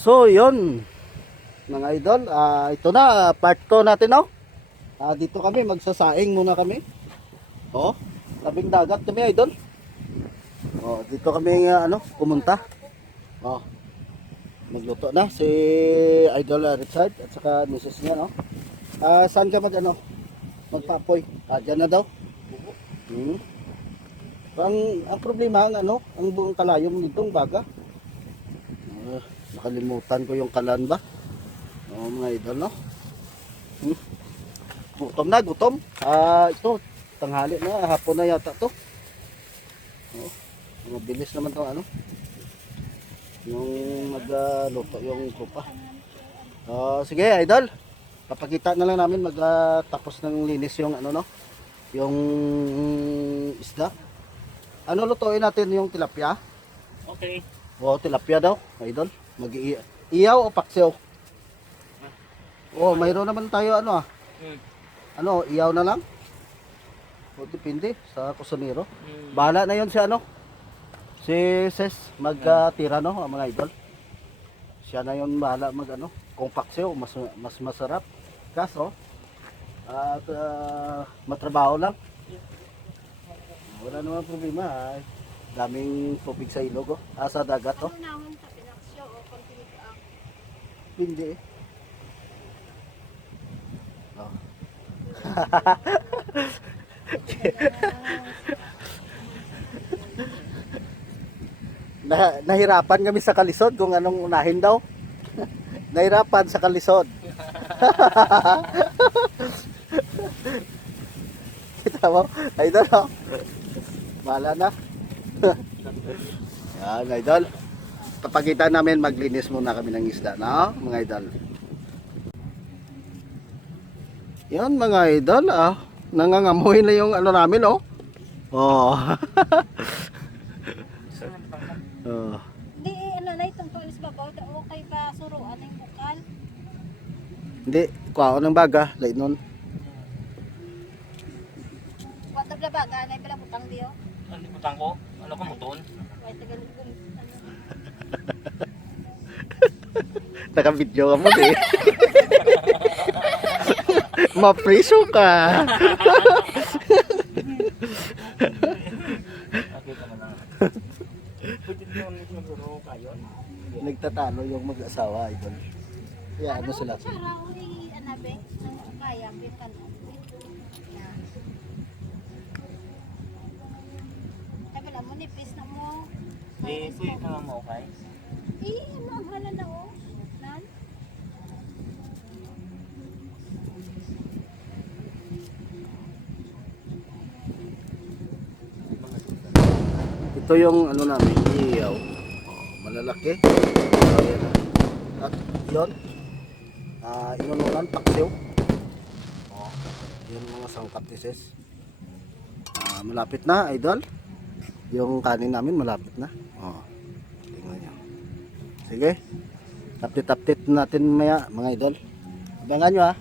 So, yun mga idol, ito na part 2 natin, no? Dito kami magsasaing muna kami. Oh, tabing dagat kami, idol. Oh, dito kami pumunta. Oh, magluto na si Idol Richard at saka misis niya, no? Saan ka magpapoy? Diyan na daw. Hmm. Ang problema ang buong kalayom nitong baga. Nakalimutan ko yung kalan ba? Oh, mga idol, no? Gutom na, gutom. Ito, tanghali na, hapon na yata to. Oh, mabilis naman to yung magluto yung kupa. Sige, idol. Papakita na lang namin magtapos ng linis yung yung isda. Lutuin natin yung tilapia. Okay. Tilapia daw, idol. Iyaw o paksiw? Mayroon naman tayo iyaw na lang? Depende sa kusunero. Bahala na yon si Ses magtira, no, mga idol. Siya na yon bahala kung paksiw mas masarap. Kaso at matrabaho lang. Wala naman problema. Daming tubig sa ilog, sa dagat, Hindi. Nahirapan kami sa kalisod kung anong unahin daw. Nahirapan sa kalisod. Kita mo? Idol, Bahala na. Yan, idol. Papakita namin maglinis muna kami ng isda, no? Mga idol. Yan, mga idol, nangangamoy na yung namin, oh. Di na itong tulis babaw da okay pa suruan ng bukal. Hindi, kuha ko ng baga, lain nun. Wata bla baga na pala butang diyo. Ano butang ko? Ano ko muton? Wait tagal ko. Naka-video ka mo, eh. Mapriso ka. Nakita mo na. Pwede naman maguro kayo. Nagtatalo yung mag-asawa, idol. Kaya sila? Sara uli anabe ng kaya bitan. Ay bala mo nipis na mo. Di pwede ka nga mo, okay? Ang hala na oh. Nan. Ito yung namin, iyaw. Malalaki. Ayan. At yun, inununan, paksiw. Yun mga sangkap ni Ses. Malapit na, idol. Yung kanin namin malapit na. Tingnan nyo. Sige. Update natin maya, mga idol. Abangan nyo,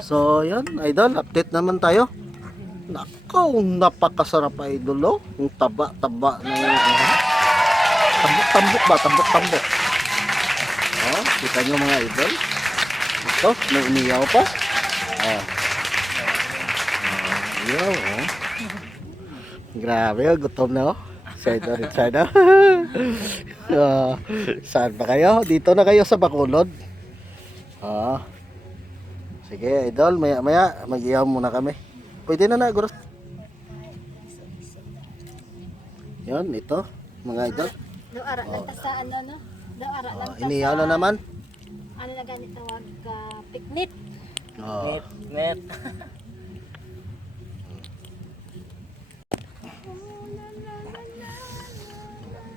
So, yan, idol, update naman tayo. Nakaw, napakasarap, idol, oh. Yung taba-taba na yung tambok-tambok ba? Tambok-tambok. Kita nyo, mga idol. Ito, may iniyaw pa. Iyaw, Grabe, gutom na, Sa Richard, saan pa kayo? Dito na kayo sa Bacolod. Sige, idol, maya mag-iyaw muna kami. Pwede na guros. Yun, ito, mga idol. Do ara lang ta sa no? Do ara lang ta. Iniyaw na naman. Ano na ganit tawag picnic. Net.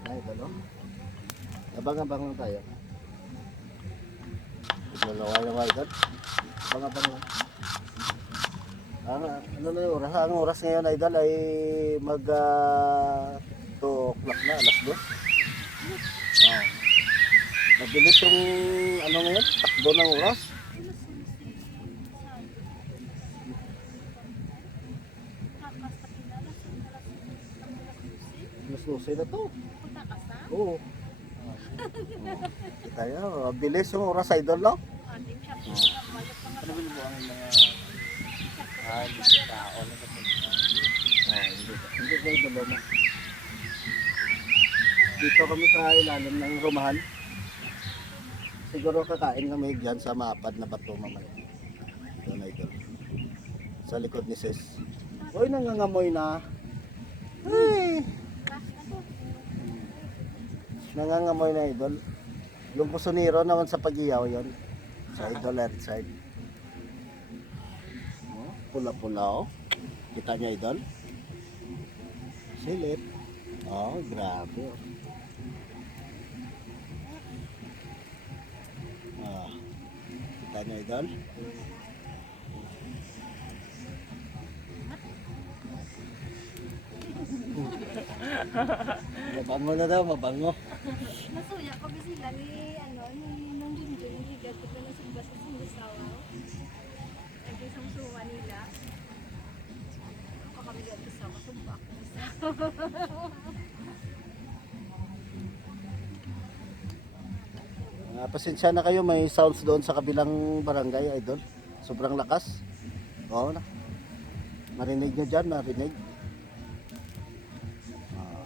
Ay, idol, abang-abang lang tayo. Maglaway ng idol. Abang-abang lang. Ano yung oras? Ang oras ngayon, idol, ay mag 2 o'clock na, alas 2. Mabilis yung ngayon, takbo ng oras. Alas 12 na to. Punta ka sa? Oo. Kita nyo, bilis yung oras idol, no? Ating shop. Malap ka Ano ba yung mga Hindi sa tao na hindi kayo dulo na. Dito kami sa ilalim ng rumahan. Siguro kakain kami dyan sa mapad na bato mamaya. Doon idol. Sa likod ni Sis. Uy, nangangamoy na. Ay! Nangangamoy na idol. Yung pusuniro naman sa pag-iyaw yon. Sa idol left side. Oh, pula-pula oh. Kita niyo idol? Silip. Oh, grabe oh. Ah. Kita niyo idol? Mabango na daw, mabango. Masuya ko ba sila ni nung Junjun, higad ko na sa basa sa Musawaw. Nag-isang-suwa nila. Ako kami dito sa masubak. Pasensya na kayo, may sounds doon sa kabilang barangay, idol. Sobrang lakas. Oo na. Marinig nyo dyan, marinig. Ah.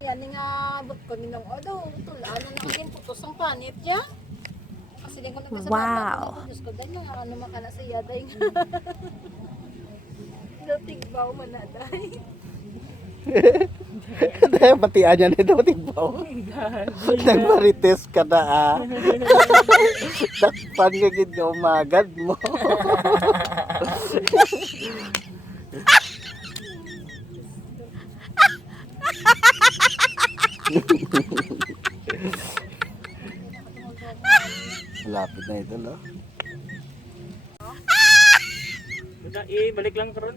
Yan nga abot ko ninong odo, tulaan na naging putos ang panit niya. Kasi din ko nagkasabata. Wow. Diyos ko, ganyan nga ano makana sa yaday nga. Natigbaw manaday. Dahil batian niya nito, tigbaw. Nagmarites ka na ah. Dakpan ka gid nga umagad mo. Malapit na idol oh. balik lang karon.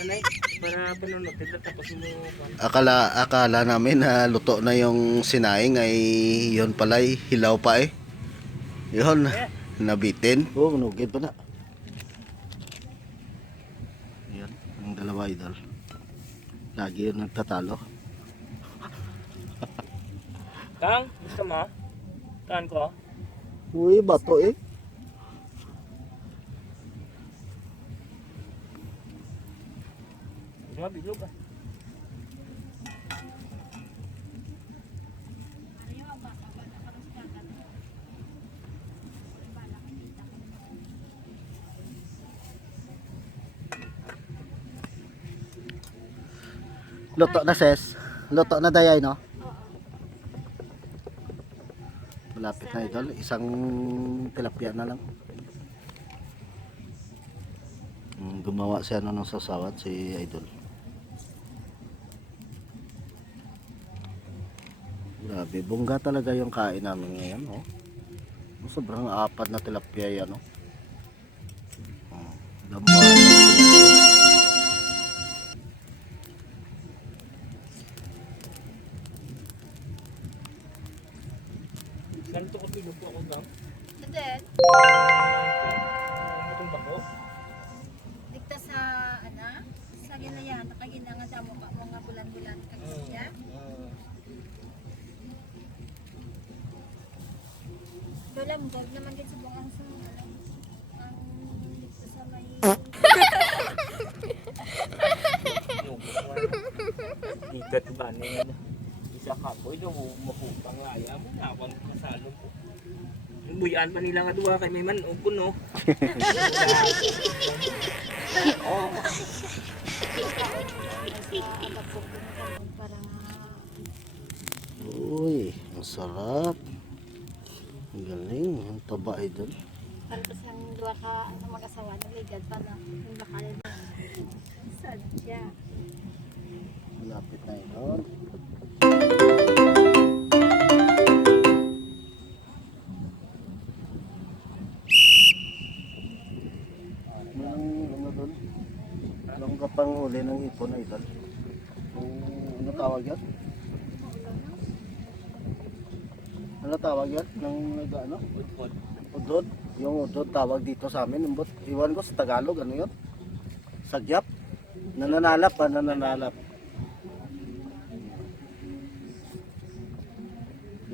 Ano para panunod kita tapos mo. Akala namin na luto na yung sinaing ay yun pala hilaw pa eh. Yun, nabitin. Oo, manugid pa na. Yan, ang dalawa idol. Lagi yun nagtatalo. Kang, gusto mo? Taan ko. Uy, bato eh. Mabilog ah. Luto na ses. Luto na dayay no? Malapit na idol. Isang tilapia na lang. Gumawa siya ng sasawat si idol. Grabe, bongga talaga yung kain namin ngayon, oh. Sobrang apat na tilapia yan, oh. Oh, lamba. Ganito ko tulog ko ako gang. Then, Itong bako. dikta sa sa ginayan, nakaginangan sa mga bulan-bulan kang siya. Dolam gag naman din sa buong sa ang dikta sa may Ikat ba niya? Isa ka po, ito maputang laya mo na ako kasalo po. Buyan pa nila nga duwa kay may manog ko no. para Uy, ang sarap. Ang galing, ang taba idol. para siyang dua ka mag-asawa na ligad pa na yung bakal na sadya. Malapit na idol. Ano doon? Anong kapang huli ng ipon idol? Ano tawag yan? Ano Ano tawag yan? Nang ano? Udod. Udod. Yung udod tawag dito sa amin. Umbot. Iwan ko sa Tagalog. Ano yun? Sagyap. Nananalap pa. Nananalap.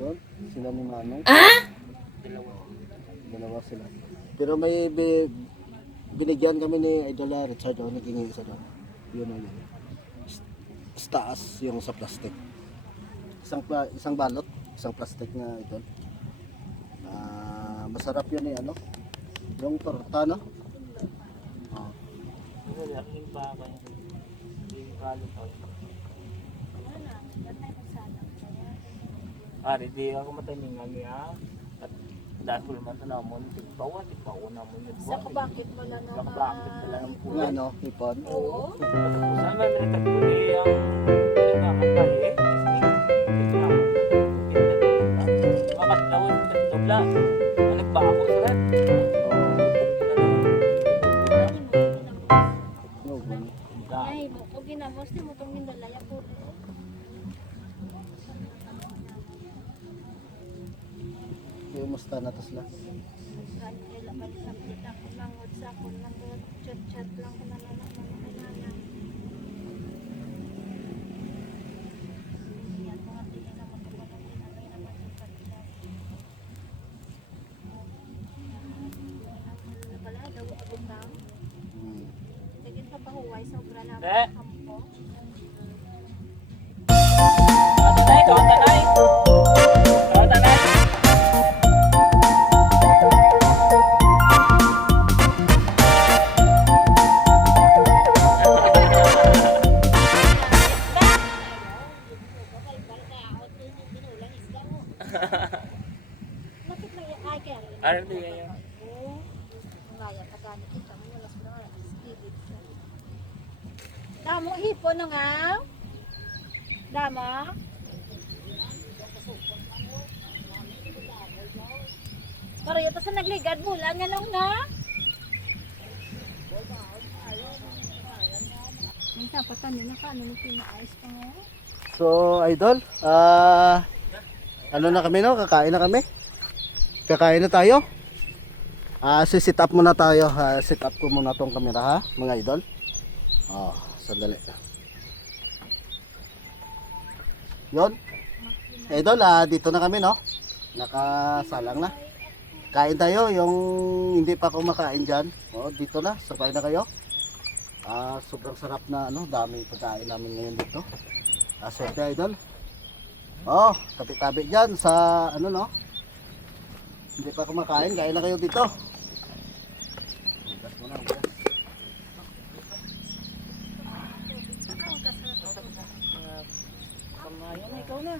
Doon. Sila ni Manong. Dalawa. Dalawa sila. Pero may binigyan kami ni Idol Richard. Oh, naging isa doon. Yun o yun. Sa taas yung sa plastic. Isang balot. Isang plastic na ito. Masarap yun eh, ano? Yung torta, no? Oh. Wala, yung baka niya. Yung kalo pa. Ari, di ako mataningan niya. At dahil man na mo, tigbawa na mo yun. Sa kabakit mo lang Sa bakit pala ng Yung pulo. ano, hipon. Oo. Saan na nagkakuli ang pinagkakantay eh? Makatlawin ng tagtubla. Nagbako sila. No, ganun. Ay, mo ko ginamos ni mo tong gindalaya po. Kumusta na to sila? Kan ila balik sa kita ko mangod sa kon mangod chat lang ko na nana. Yan mga tingin na mo ko na pinagay naman sa kanila. Wala daw ako tam. Tigit pa pahuway sobra na kampo. Tanay, tanay. Tanay. Bakit lang yung ay kaya? Ano di yan? Oo. Ngaya pagani kita mo wala sa mga skidit. Damo hipo na nga. Damo. Pero ito sa nagligad bulan nga lang na. Ang tapatan nyo na ka, ano nung pinaayos pa nga. So, Idol, ano na kami no? Kakain na kami. Kakain na tayo. Sit up muna tayo. Sit up ko muna tong camera ha, mga idol. Sandali. Yon. Idol, dito na kami no. Nakasalang na. Kain tayo yung hindi pa kumakain diyan. Dito na, sabay na kayo. Sobrang sarap na ano, daming pagkain namin ngayon dito. Swerte idol. Tabi-tabi dyan sa ano no. Hindi pa kumakain, kain na kayo dito. Ugas muna, ugas. Pangayan na ikaw na.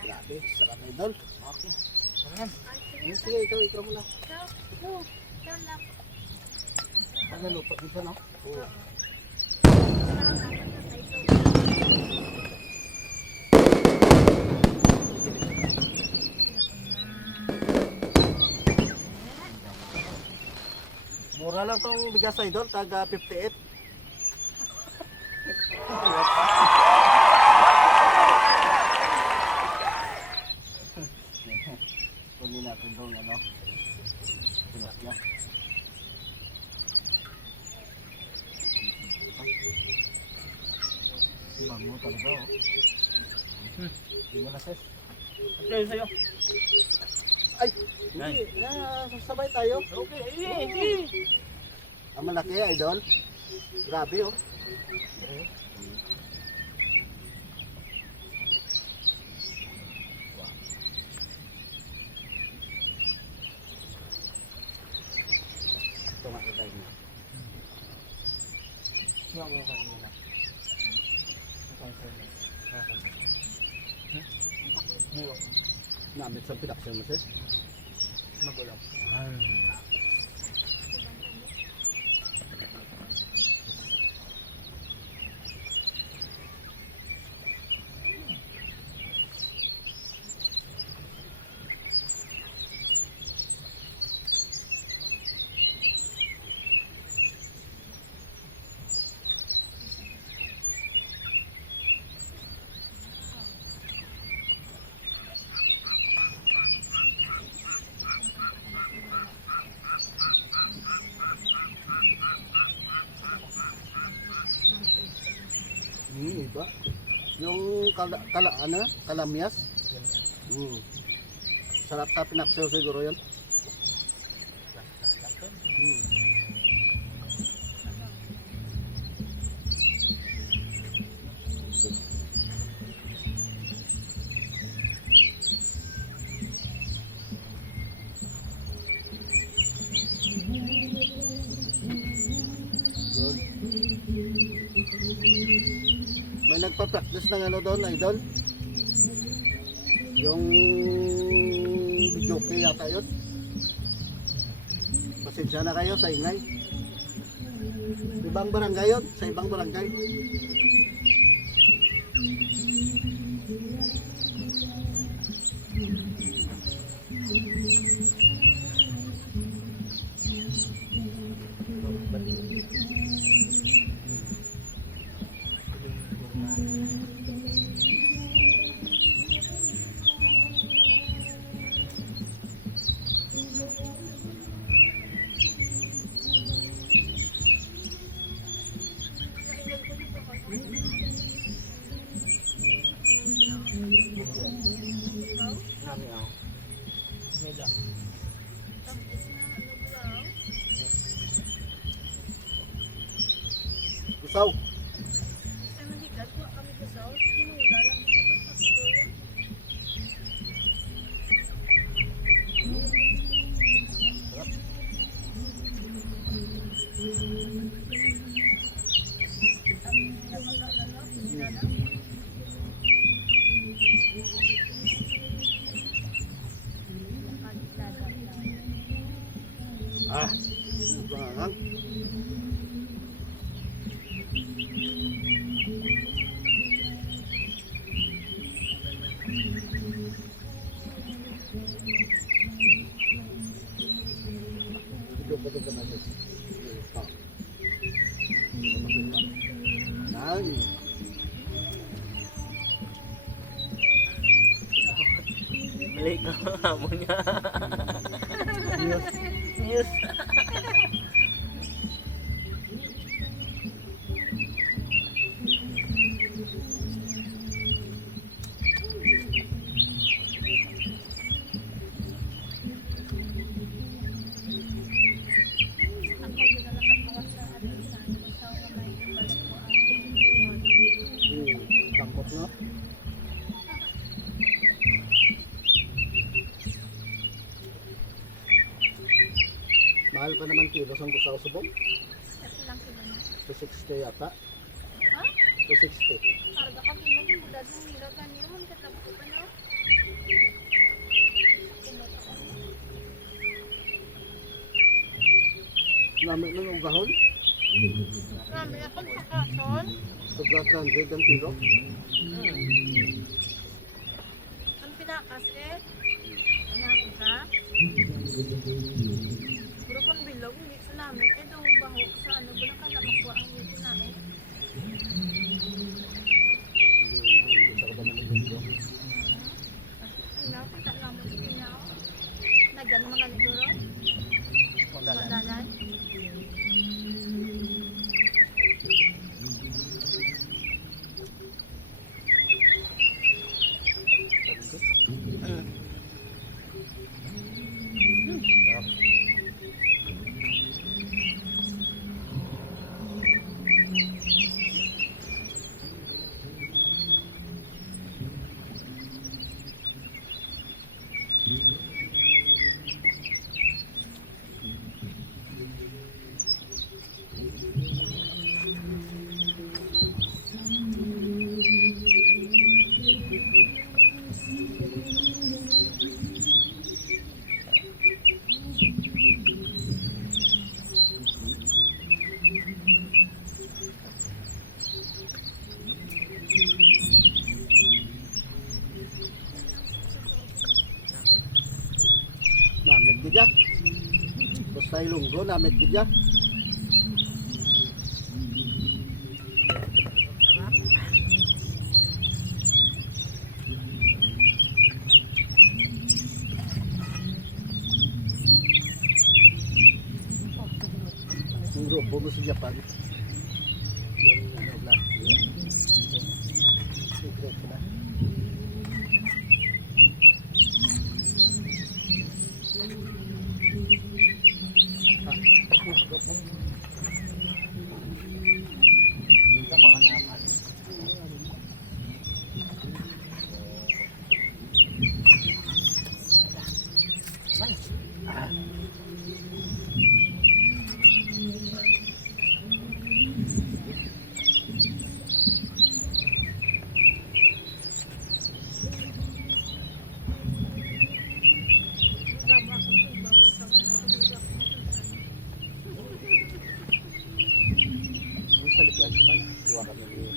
Grabe, sarap idol. Okay. Sige, ikaw muna. Ano lupa dito no? Oo. Mura lang tong bigas idol, taga 58. Kunin natin dong ano. Tilapia. Bango talaga oh. Hindi mo na ses. Ano sa'yo? Ay! Hindi! Sasabay tayo. Okay, sige. Ang malaki idol. Grabe oh. tayo na. Nga mo ka muna. Dito. Namit sa pinaksan mo sis. Magulang. Iba. Yung kalamyas. Sarap sa pinaksaw siguro yun. Good. May nagpa-practice ng ano doon, idol? Yung video kay yata yun. Pasensya na kayo sa ingay. Ibang barangay yun, sa ibang barangay. Nami ako. Meda. Gusaw. Sa manigat, kuha kami ko sa tinula lang sa pagkakasuya. Ah, bangang. Hidup ka na sis. Nang. Balik ka mo niya. Yes. News. Ako din na nakakuha sa ano sa may balik ko ang Tangkot na. Mahal pa naman kilos ang gusaw subong. Kasi lang kilo na. 260 yata. Ha? 260. Karga kami maging budad ng nila kanina. Ang katab ko pa na. Kumot ako. Namin ng ugahon. Marami akong sakason. Sobra 100 ang kilo. Ang pinakas eh. Nain ka. Puro kong bilog. Hindi sa namin. Eh daw baho sa ano. Bulang ka na makuha ang hindi nain. Hindi sa kada naman video. Ano, kita lang mo sa pinaw. Nagyan mga liguro. Madalan. Basta ilunggo namit bidya. Yung grupo mo sa Japan. Yung ano last year. Secret na. Yung sa likod ko pala. Iwa kami dito.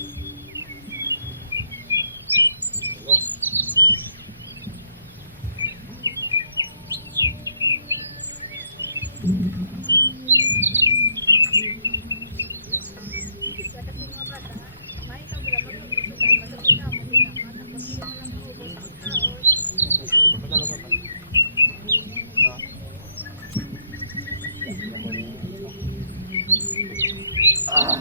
Hello. Sa kasi mga bata, may kabila magsusudan, magsusudan mo din ako, tapos hindi mo lang maubos ang taon. Magalaga ba? Ah.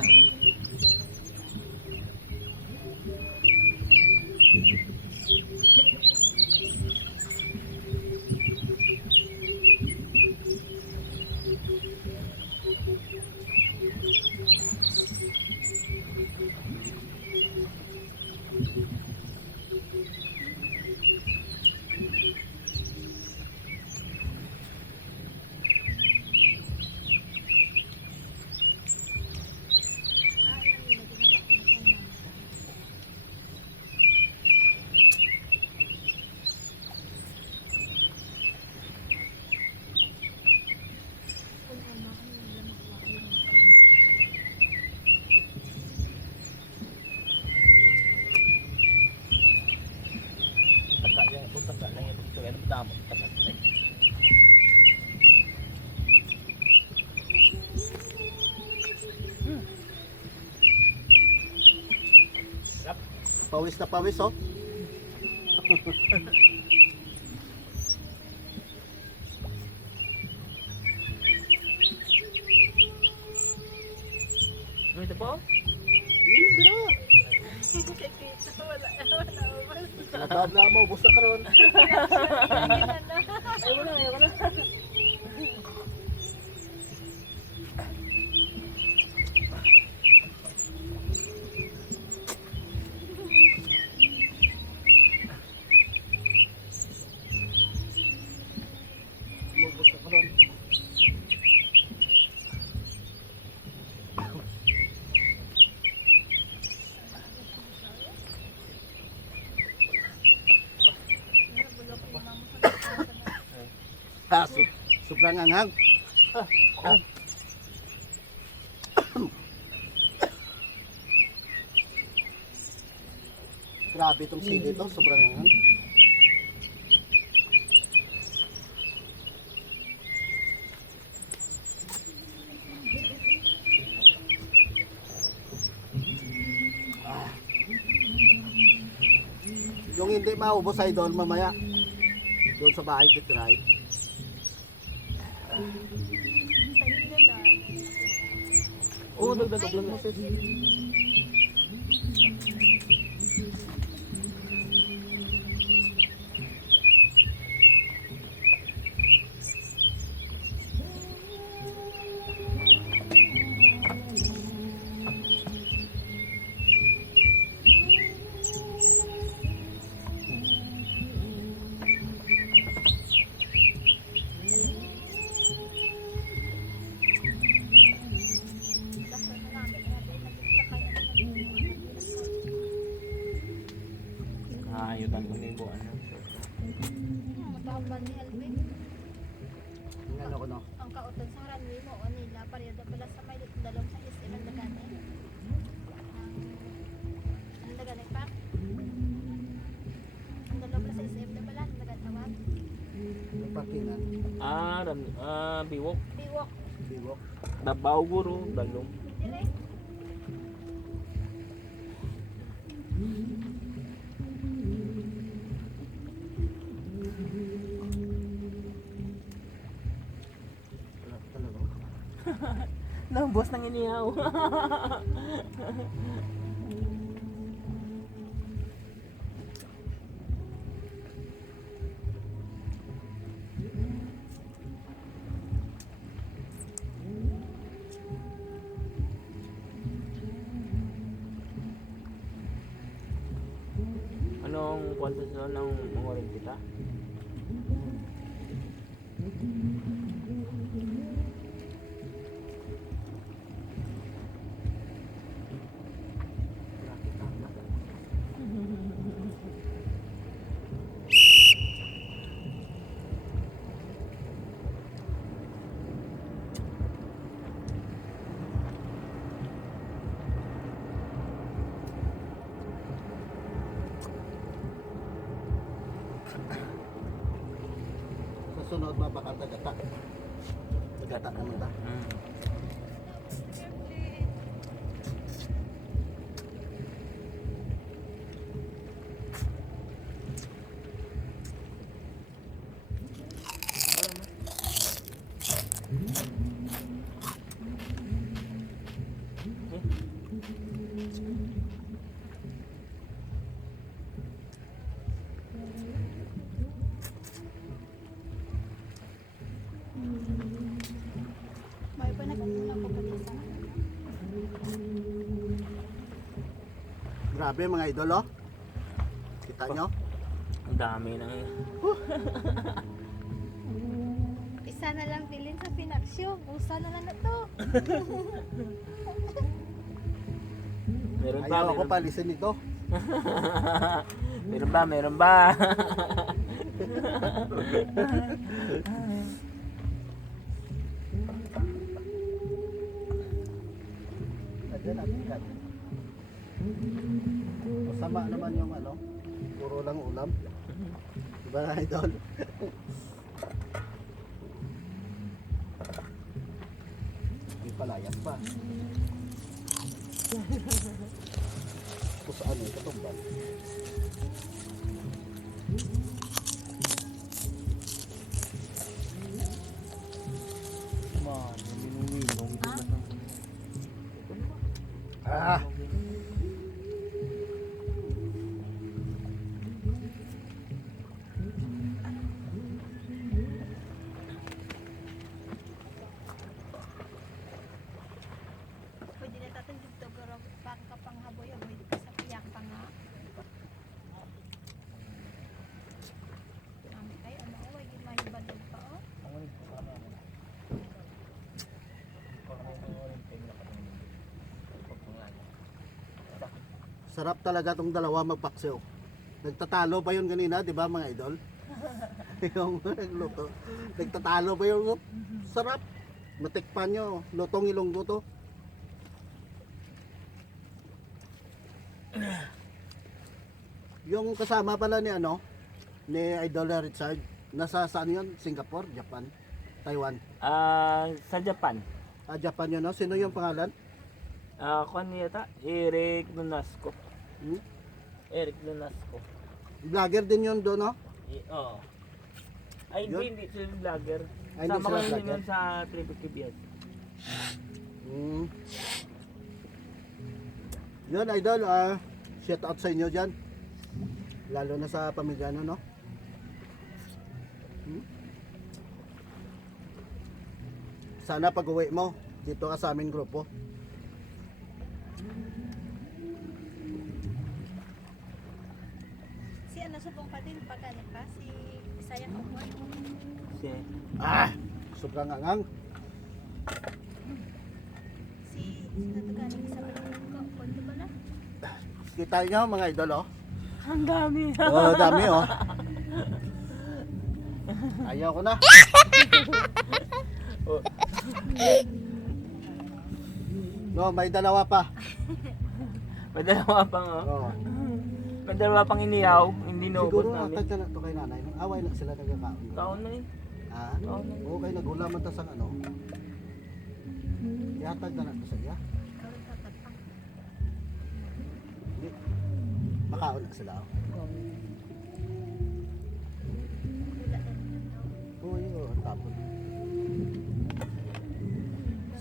Taga yan, kung taga lang yan, gusto yan, damo taga eh. Yap. Pawis na pawis oh. Ito po? Hindi na. Kay Tito, wala ubos. Natab na mo, bus na karon. Ayaw ko na, ayaw ko na. Bus na karon. Ah, sobrang anghang. Grabe itong sili to, sobrang anghang. Ah. Yung hindi maubos ay doon mamaya. Doon sa bahay titirahin. Oo, nagdadog lang mo sis. Ayutan ko na yung buwan. Matawag ni Alvin. Ano ko no? Ang kautan sa runway mo o nila parehado pala sa may dalawang sa SM ang dagani. Ang dagani pa. Ang dalawang pala sa SM na pala ang dagatawag. Yung parkingan. Biwok. Biwok. Biwok. Dabaw guro, dalom. Dire. Wala talaga. Nambos ng inihaw. Anong kwanto sila ng mga rin kita? Sa sunod mabakal tagata. Tagata naman ta. May pa nagmumula ko pati sa Grabe mga idol oh. Kita nyo? Ang dami ng isa na lang bilin sa pinaksyo. Busa na lang na to. meron ba? Ayaw ako Meron, palisin ito. meron ba? Meron ba? Nandiyan ang ikat. Masama naman yung ano. Puro lang ulam. Diba idol? May palayas pa. Ito saan yung katumbal? Man, minumilong. Ah! Pwede na tatin dito pero baka pang haboy-haboy di ka sa piyak pa nga. Mami kay ano way di mahibadog pa oh. Sarap talaga tong dalawa magpaksiw. Nagtatalo pa yun kanina, di ba mga idol? Yung luto. Nagtatalo pa yun. Sarap. Matikpan nyo. Lutong Ilonggo to. Yung kasama pala ni ano, ni Idol Richard, nasa saan yun? Singapore, Japan, Taiwan. Sa Japan. Japan yun, no? Sino yung pangalan? Kung ano yata? Eric Lunasco. Hmm? Eric Lunasco. Vlogger din yun doon, no? Oo. Ay, Yun? hindi sila vlogger. Ay, hindi Sama sila kami vlogger? yun sa Triple KBS. Hmm. Yun, Idol, shout out sa inyo dyan. Lalo na sa pamilya na, no? Hmm? Sana pag uwi mo, dito ka sa aming grupo. Si ano subong pa din pag ano pa si Bisaya ko mo. Kasi, Sobrang angang. Si natugaling sa ko konti ba na? Kita nyo mga idol, oh. ang dami. Oh, dami, oh. Ayaw ko na. No, may dalawa pa. May dalawa pang, oh. Oh. May dalawa pang inihaw. Hindi ninobos Siguro namin. natag na to kay nanay. Away na sila nagkakaon. Kaon na yun. Ah, Kaon na yun. okay, nagulaman ta sa ano. Yatag na to sa iya. Ikaw rin tatatang. Hindi. Makaon na sila. Wala na naman daw. Oo, yun. Tapon.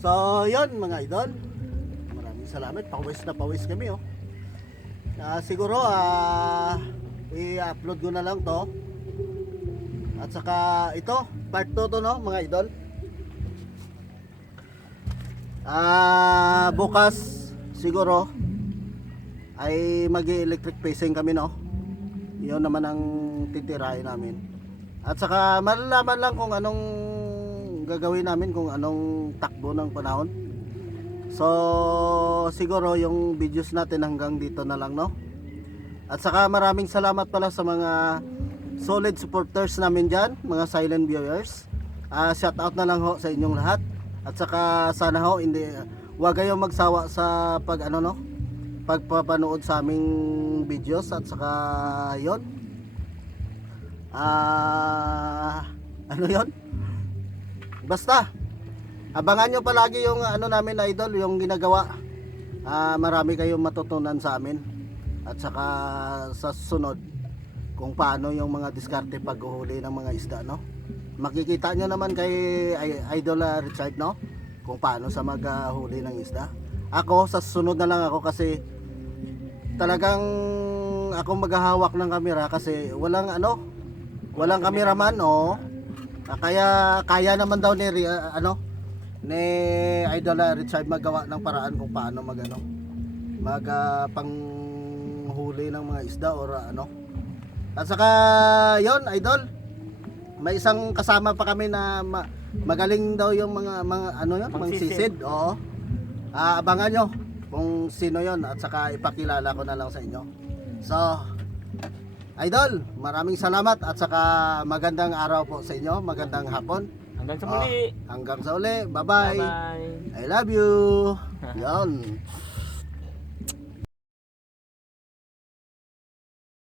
So, yun mga idol. Maraming salamat. Pawis na pawis kami, oh. Siguro, i-upload ko na lang to. At saka, ito, part 2 to, no, mga idol. Bukas, siguro, ay mag-electric facing kami, no. Yun naman ang titirahin namin. At saka malalaman lang kung anong gagawin namin, kung anong takbo ng panahon. So siguro yung videos natin hanggang dito na lang, no. At saka maraming salamat pala sa mga solid supporters namin dyan, mga silent viewers. Shout out na lang ho sa inyong lahat. At saka sana ho huwag kayong magsawa sa pagpapanood sa aming videos. At saka yon, ano yon, basta abangan nyo palagi yung namin idol, yung ginagawa. Marami kayong matutunan sa amin. At saka sa sunod kung paano yung mga diskarte paghuhuli ng mga isda, no. Makikita nyo naman kay Idol Richard, no, kung paano sa maghuli ng isda. Ako sa sunod na lang ako kasi talagang ako maghahawak ng kamera kasi walang cameraman, oh. Kaya naman daw ni Idol Richard magawa ng paraan kung paano panghuli ng mga isda or ano. At saka yon idol, may isang kasama pa kami na magaling daw yung mga mangsisid. Oo. Abangan nyo kung sino yon at saka ipakilala ko na lang sa inyo. So idol, maraming salamat at saka magandang araw po sa inyo, magandang hapon. Hanggang sa muli. Hanggang sa uli. Bye-bye. Bye-bye. I love you. Yon.